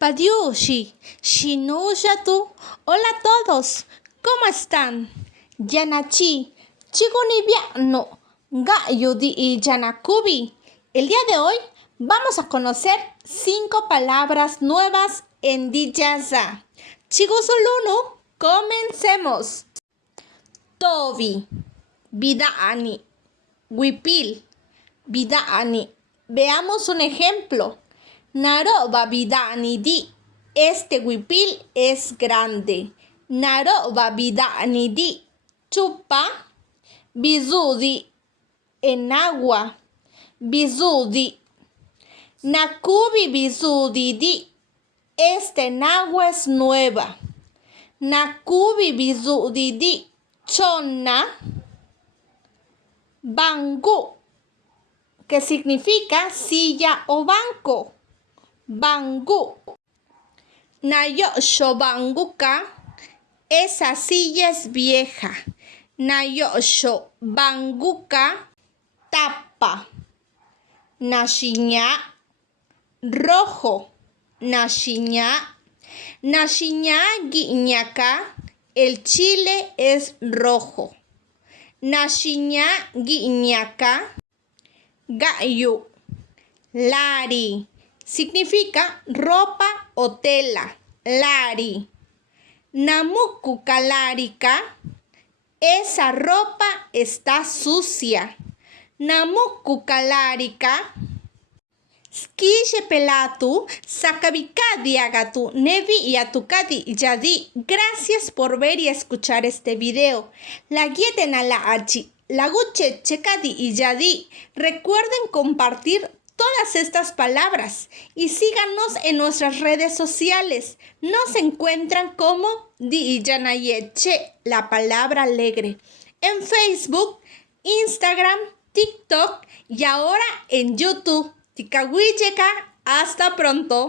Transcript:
Padiushi, Shinuyatu. Hola a todos, ¿cómo están? Yanachi, Chigunibiano, Gayudi y Yanakubi. El día de hoy vamos a conocer 5 palabras nuevas en Diyaza. Chigusulunu, comencemos. Tobi, Vidaani, Wipil, Vidaani. Veamos un ejemplo. Naroba Vidaani di. Este huipil es grande. Naroba Vidaani di. Chupa. Bizudi. En agua. Bizudi. Nakubi bizudi di. Este en agua es nueva. Nakubi bizudi di. Chonna. Bangu, que significa silla o banco. Bangu. Nayosho banguka, esa silla es vieja. Nayosho banguka, tapa. Nashiña, rojo. Nashiña. Nashiña guiñaca, el chile es rojo. Nashiña guiñaca, gayu. Lari significa ropa o tela. Lari. Namuku kalarika, esa ropa está sucia. Namuku kalarika. Skishe pelatu, sakabikadi agatu, nevi y atukadi yadi. Gracias por ver y escuchar este video. La guieten a la achi, la guche chekadi y yadi. Recuerden compartir todas estas palabras y síganos en nuestras redes sociales. Nos encuentran como Diyanayeche, la palabra alegre, en Facebook, Instagram, TikTok y ahora en YouTube. Tikawiyeka, hasta pronto.